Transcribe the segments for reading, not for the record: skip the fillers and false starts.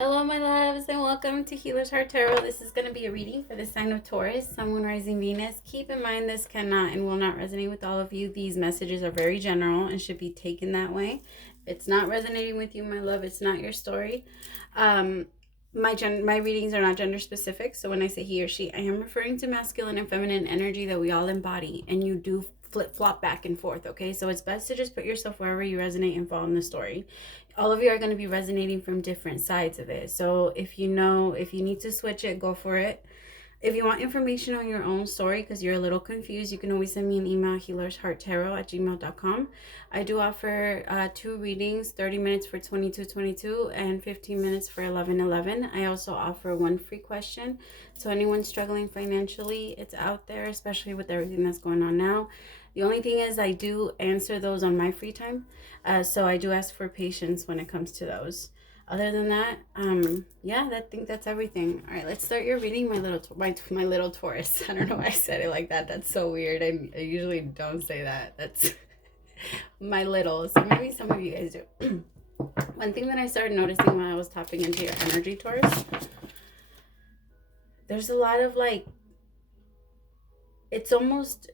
Hello, my loves, and welcome to Healer's Heart Tarot. This is going to be a reading for the sign of Taurus, Sun, Moon, Rising, Venus. Keep in mind this cannot and will not resonate with all of you. These messages are very general and should be taken that way. If it's not resonating with you, my love, it's not your story. My readings are not gender specific, so when I say he or she, I am referring to masculine and feminine energy that we all embody, and you do flip-flop back and forth, okay? So it's best to just put yourself wherever you resonate and fall in the story. All of you are going to be resonating from different sides of it. So if you need to switch it, go for it. If you want information on your own story because you're a little confused, you can always send me an email, healershearttarot@gmail.com. I do offer 2 readings, 30 minutes for 2222 and 15 minutes for 1111. I also offer 1 free question. So anyone struggling financially, it's out there, especially with everything that's going on now. The only thing is I do answer those on my free time. So I do ask for patience when it comes to those. Other than that, yeah, I think that's everything. All right, let's start your reading, my little Taurus. I don't know why I said it like that. That's so weird. I usually don't say that. That's my little. So maybe some of you guys do. One thing that I started noticing when I was tapping into your energy, Taurus, there's a lot of like, it's almost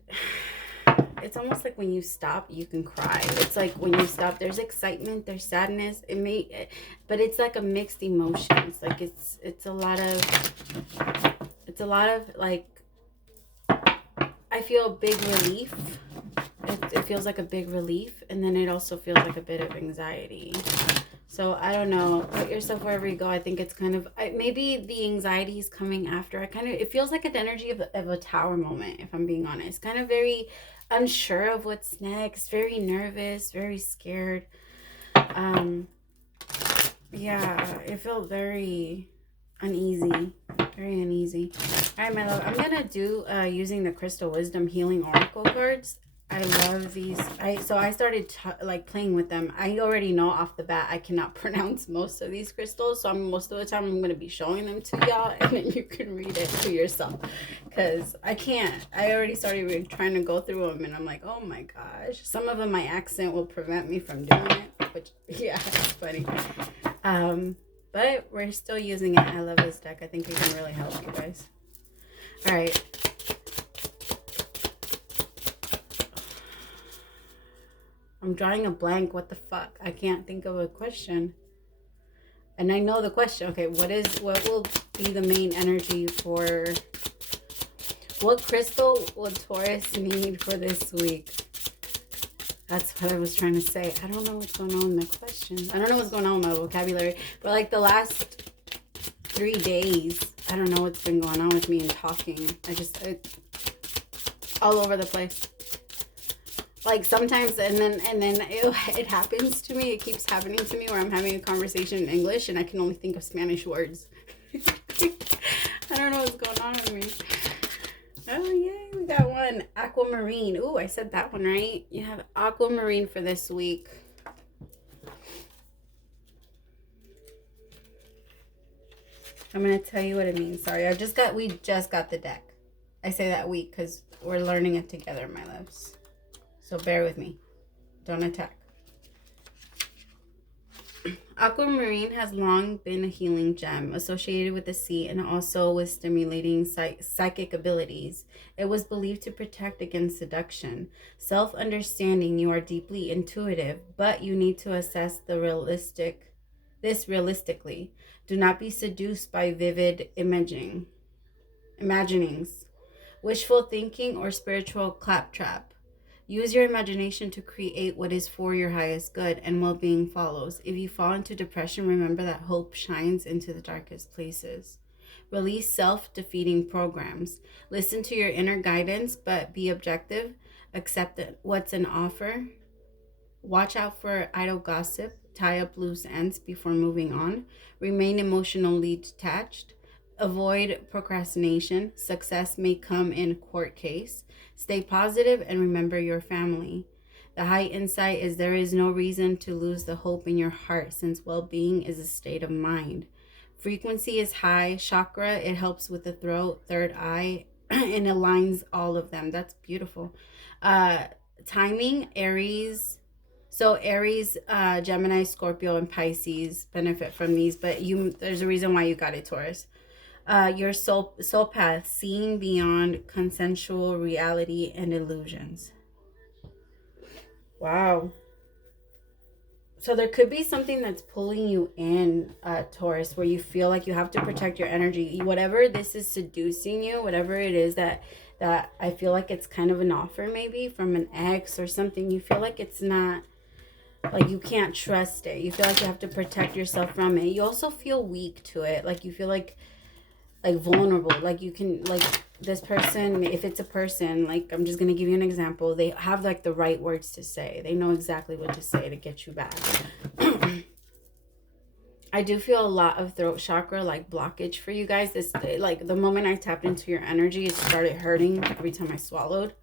like when you stop, you can cry. It's like when you stop, there's excitement, there's sadness. But it's like a mixed emotions. Like it's a lot of like, I feel a big relief. It feels like a big relief, and then it also feels like a bit of anxiety. So I don't know, put yourself wherever you go. I think it's kind of, maybe the anxiety is coming after. It feels like an energy of a tower moment, if I'm being honest. Kind of very unsure of what's next, very nervous, very scared. Yeah, it felt very uneasy, very uneasy. All right, my love, I'm gonna do using the Crystal Wisdom Healing Oracle cards. I love these. I started like playing with them. I already know off the bat I cannot pronounce most of these crystals, so most of the time I'm gonna be showing them to y'all, and then you can read it to yourself, because I can't. I already started trying to go through them, and I'm like, oh my gosh. Some of them my accent will prevent me from doing it, which yeah, it's funny. But we're still using it. I love this deck. I think it can really help you guys. All right. I'm drawing a blank. What the fuck? I can't think of a question. And I know the question. Okay, what will be the main energy for, what crystal will Taurus need for this week? That's what I was trying to say. I don't know what's going on with my questions. I don't know what's going on with my vocabulary. But like the last 3 days, I don't know what's been going on with me and talking. All over the place. Like sometimes, and then it happens to me. It keeps happening to me where I'm having a conversation in English and I can only think of Spanish words. I don't know what's going on with me. Oh, yay, we got one. Aquamarine. Ooh, I said that one right. You have aquamarine for this week. I'm going to tell you what it means. Sorry, we just got the deck. I say that week because we're learning it together, my loves. So bear with me. Don't attack. Aquamarine has long been a healing gem associated with the sea and also with stimulating psychic abilities. It was believed to protect against seduction. Self-understanding, you are deeply intuitive, but you need to assess this realistically. Do not be seduced by vivid imaginings, wishful thinking, or spiritual claptrap. Use your imagination to create what is for your highest good, and well-being follows. If you fall into depression, remember that hope shines into the darkest places. Release self-defeating programs. Listen to your inner guidance, but be objective. Accept what's an offer. Watch out for idle gossip. Tie up loose ends before moving on. Remain emotionally detached. Avoid procrastination. Success may come in court case. Stay positive and remember your family. The high insight is there is no reason to lose the hope in your heart, since well-being is a state of mind. Frequency is high. Chakra, it helps with the throat, third eye, and aligns all of them. That's beautiful. Timing, Aries, So Aries, Gemini, Scorpio, and Pisces benefit from these, but there's a reason why you got it, Taurus. Your soul path, seeing beyond consensual reality and illusions. Wow. So there could be something that's pulling you in, Taurus, where you feel like you have to protect your energy. Whatever this is seducing you, whatever it is that I feel like it's kind of an offer maybe from an ex or something. You feel like it's not, like you can't trust it. You feel like you have to protect yourself from it. You also feel weak to it. Like you feel like vulnerable. Like you can, like this person, if it's a person, like I'm just going to give you an example. They have like the right words to say. They know exactly what to say to get you back. I do feel a lot of throat chakra like blockage for you guys. This, like the moment I tapped into your energy, it started hurting every time I swallowed.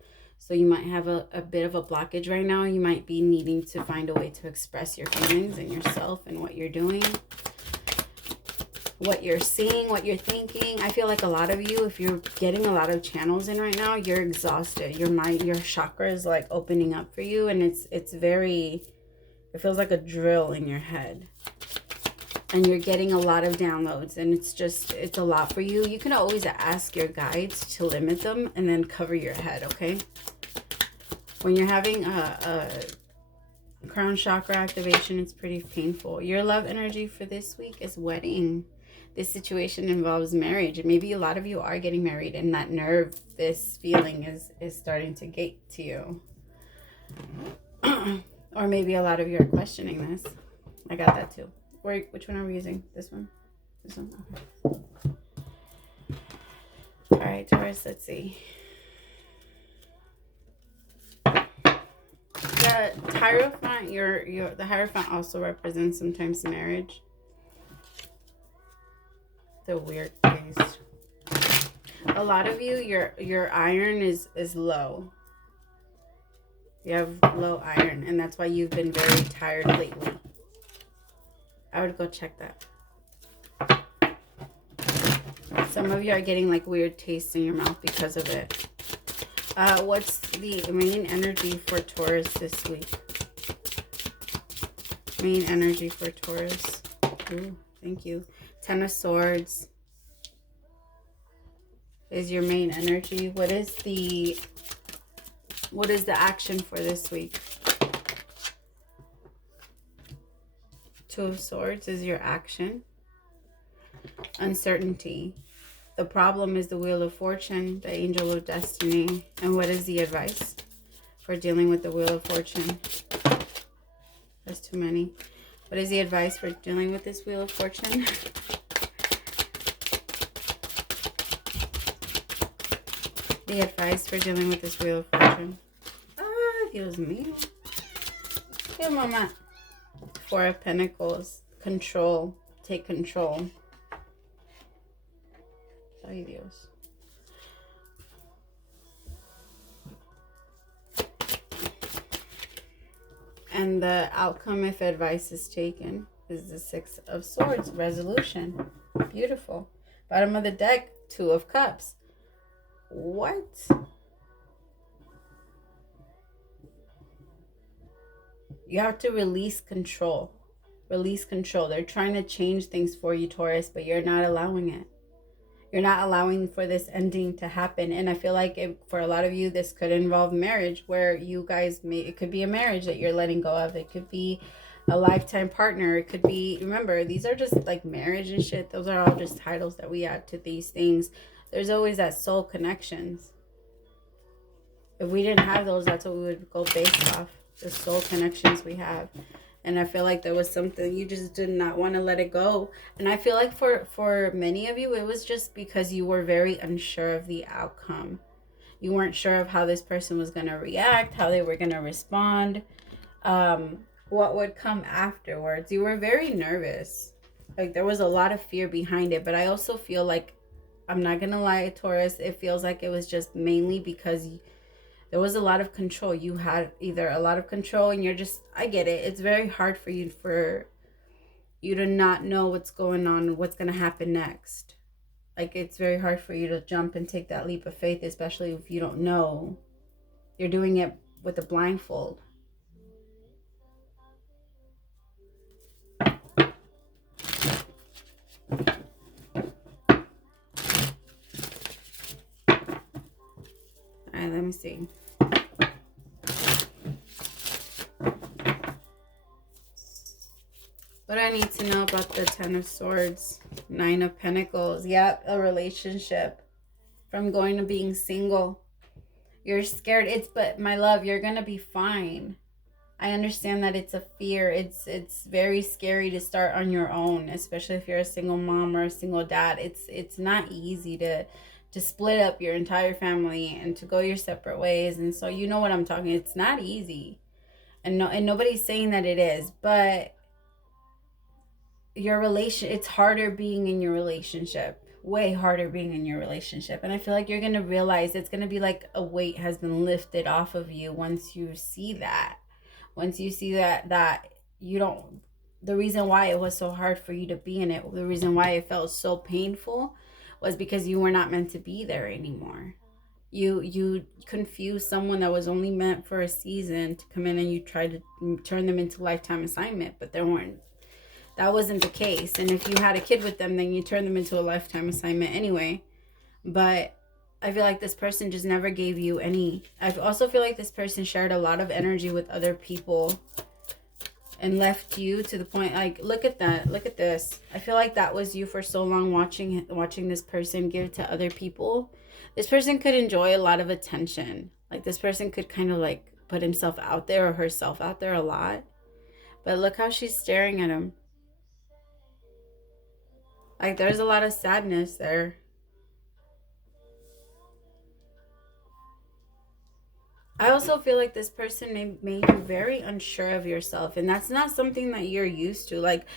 So you might have a bit of a blockage right now. You might be needing to find a way to express your feelings and yourself and what you're doing, what you're seeing, what you're thinking. I feel like a lot of you, if you're getting a lot of channels in right now, you're exhausted. Your mind, your chakra is like opening up for you, and it's very, it feels like a drill in your head. And you're getting a lot of downloads, and it's a lot for you. You can always ask your guides to limit them and then cover your head, okay? When you're having a crown chakra activation, it's pretty painful. Your love energy for this week is wedding. This situation involves marriage, and maybe a lot of you are getting married, and that nerve, this feeling is starting to gate to you. Or maybe a lot of you are questioning this. I got that too. Which one are we using? This one? This one? Okay. All right, Taurus, let's see. The Hierophant, the Hierophant also represents sometimes marriage. The weird case. A lot of you, your iron is low. You have low iron, and that's why you've been very tired lately. I would go check that. Some of you are getting like weird tastes in your mouth because of it. What's the main energy for Taurus this week? Main energy for Taurus. Ooh, thank you. Ten of Swords is your main energy. What is the action for this week? Two of Swords is your action. Uncertainty. The problem is the Wheel of Fortune, the Angel of Destiny. And what is the advice for dealing with the Wheel of Fortune? That's too many. What is the advice for dealing with this Wheel of Fortune? The advice for dealing with this Wheel of Fortune. Dios mío. Qué mamá. Four of Pentacles. Control. Take control. Ay, Dios. And the outcome, if advice is taken, is the Six of Swords. Resolution. Beautiful. Bottom of the deck, Two of Cups. What? You have to release control. Release control. They're trying to change things for you, Taurus, but you're not allowing it. You're not allowing for this ending to happen. And I feel like for a lot of you, this could involve marriage, where you guys it could be a marriage that you're letting go of. It could be a lifetime partner. It could be, remember, these are just like marriage and shit. Those are all just titles that we add to these things. There's always that soul connections. If we didn't have those, that's what we would go based off. The soul connections we have. And I feel like there was something you just did not want to let it go. And I feel like for many of you, it was just because you were very unsure of the outcome. You weren't sure of how this person was going to react, how they were going to respond, what would come afterwards. You were very nervous. Like there was a lot of fear behind it. But I also feel like, I'm not going to lie, Taurus, it feels like it was just mainly because there was a lot of control. You had either a lot of control and you're just, I get it. It's very hard for you to not know what's going on, what's going to happen next. Like it's very hard for you to jump and take that leap of faith, especially if you don't know. You're doing it with a blindfold. let me see. What do I need to know about the Ten of Swords? Nine of Pentacles. Yep, a relationship. From going to being single. You're scared. But my love, you're going to be fine. I understand that it's a fear. It's very scary to start on your own, especially if you're a single mom or a single dad. It's not easy to split up your entire family and to go your separate ways. And so you know what I'm talking. It's not easy. And nobody's saying that it is, but it's harder being in your relationship, way harder being in your relationship. And I feel like you're going to realize it's going to be like a weight has been lifted off of you once you see that you don't, the reason why it was so hard for you to be in it, the reason why it felt so painful was because you were not meant to be there anymore. You confused someone that was only meant for a season to come in, and you tried to turn them into lifetime assignment, but that wasn't the case. And if you had a kid with them, then you turn them into a lifetime assignment anyway. But I feel like this person just never gave you any. I also feel like this person shared a lot of energy with other people and left you to the point, like, look at that. Look at this. I feel like that was you for so long, watching this person give to other people. This person could enjoy a lot of attention. Like, this person could kind of like put himself out there or herself out there a lot. But look how she's staring at him. Like, there's a lot of sadness there. I also feel like this person made you very unsure of yourself. And that's not something that you're used to. Like,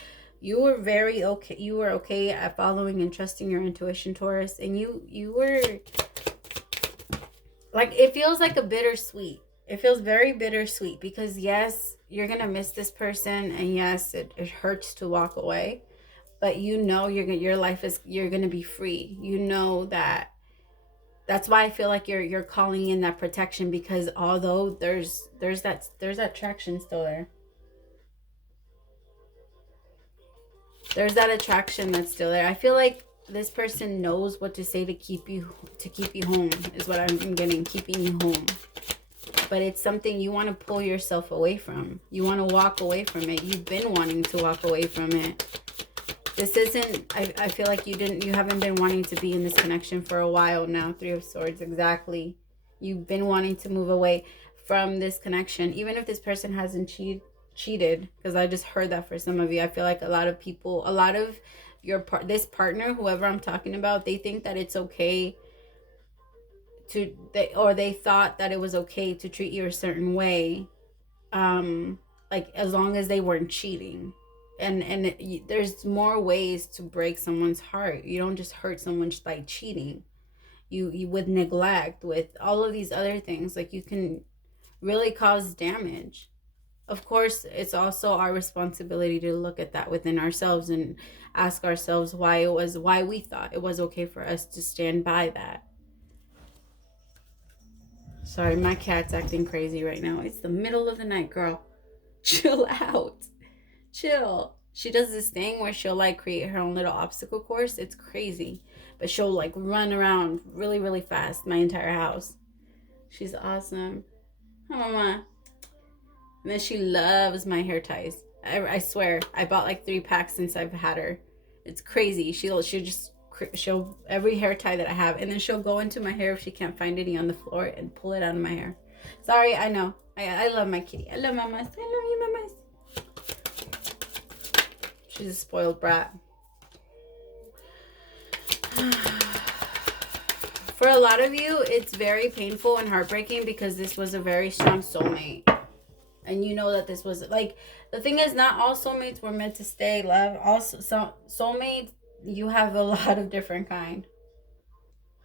you were very okay. You were okay at following and trusting your intuition, Taurus. And you were... like, it feels like a bittersweet. It feels very bittersweet. Because, yes, you're going to miss this person. And, yes, it hurts to walk away. But you know your life is, you're going to be free. You know that. That's why I feel like you're calling in that protection, because although there's that traction still there. There's that attraction that's still there. I feel like this person knows what to say to keep you home, is what I'm getting, keeping you home. But it's something you want to pull yourself away from. You want to walk away from it. You've been wanting to walk away from it. This isn't, I feel like you haven't been wanting to be in this connection for a while now. Three of Swords, exactly. You've been wanting to move away from this connection. Even if this person hasn't cheated, because I just heard that for some of you. I feel like a lot of people, a lot of this partner, whoever I'm talking about, they think that it's okay they thought that it was okay to treat you a certain way. Like, as long as they weren't cheating. And there's more ways to break someone's heart. You don't just hurt someone just by cheating. You with neglect, with all of these other things, like, you can really cause damage. Of course, it's also our responsibility to look at that within ourselves and ask ourselves why we thought it was okay for us to stand by that. Sorry, my cat's acting crazy right now. It's the middle of the night, girl. Chill out. Chill. She does this thing where she'll like create her own little obstacle course. It's crazy. But she'll like run around really, really fast my entire house. She's awesome. Hi, Mama. And then she loves my hair ties. I swear, I bought like 3 packs since I've had her. It's crazy. She'll every hair tie that I have, and then she'll go into my hair if she can't find any on the floor and pull it out of my hair. Sorry, I know. I love my kitty. I love Mamas. I love you, Mamas. She's a spoiled brat. For a lot of you, it's very painful and heartbreaking because this was a very strong soulmate. And you know that this was, like, the thing is, not all soulmates were meant to stay, love. Also, some soulmates, you have a lot of different kind.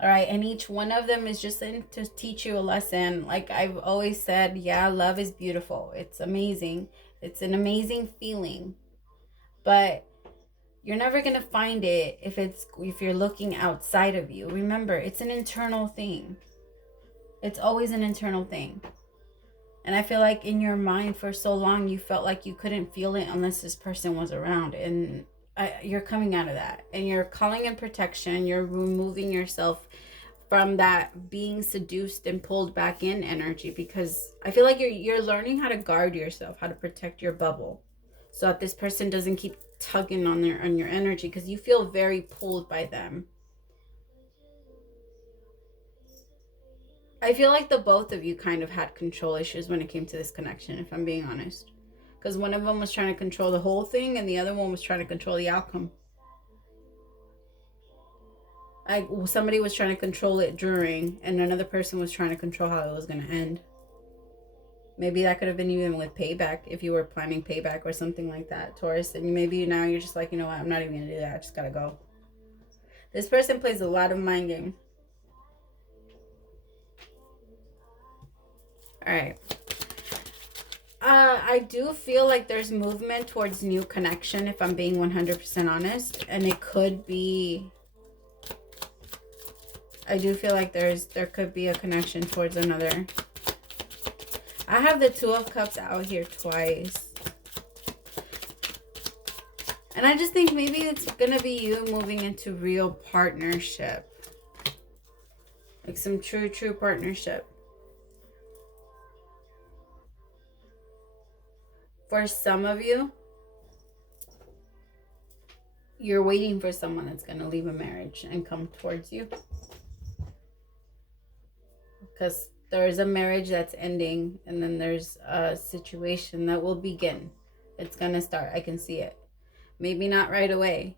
All right, and each one of them is just in to teach you a lesson. Like I've always said, yeah, love is beautiful. It's amazing. It's an amazing feeling. But you're never going to find it if you're looking outside of you. Remember, it's an internal thing. It's always an internal thing. And I feel like in your mind for so long, you felt like you couldn't feel it unless this person was around. And you're coming out of that. And you're calling in protection. You're removing yourself from that being seduced and pulled back in energy, because I feel like you're learning how to guard yourself, how to protect your bubble, so that this person doesn't keep tugging on your energy, because you feel very pulled by them. I feel like the both of you kind of had control issues when it came to this connection, if I'm being honest, because one of them was trying to control the whole thing and the other one was trying to control the outcome. Somebody was trying to control it during, and another person was trying to control how it was going to end. Maybe that could have been even with payback, if you were planning payback or something like that, Taurus. And maybe now you're just like, you know what, I'm not even going to do that. I just got to go. This person plays a lot of mind games. All right. I do feel like there's movement towards new connection, if I'm being 100% honest. And it could be... I do feel like there could be a connection towards another. I have the Two of Cups out here twice. And I just think maybe it's going to be you moving into real partnership. Like some true partnership. For some of you, you're waiting for someone that's going to leave a marriage and come towards you. Because there's a marriage that's ending, and then there's a situation that will begin. It's going to start. I can see it. Maybe not right away,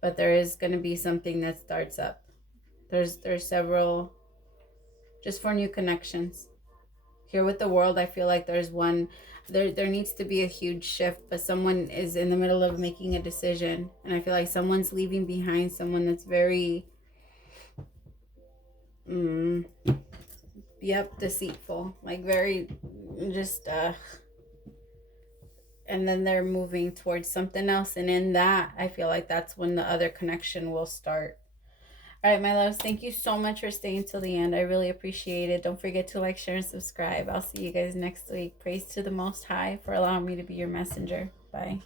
but there is going to be something that starts up. There's several, just for new connections. Here with the World, I feel like there's one, there needs to be a huge shift, but someone is in the middle of making a decision, and I feel like someone's leaving behind someone that's very... deceitful, like very just and then they're moving towards something else, and in that I feel like that's when the other connection will start. All right, my loves, thank you so much for staying till the end. I really appreciate it. Don't forget to like, share, and subscribe. I'll see you guys next week. Praise to the Most High for allowing me to be your messenger. Bye.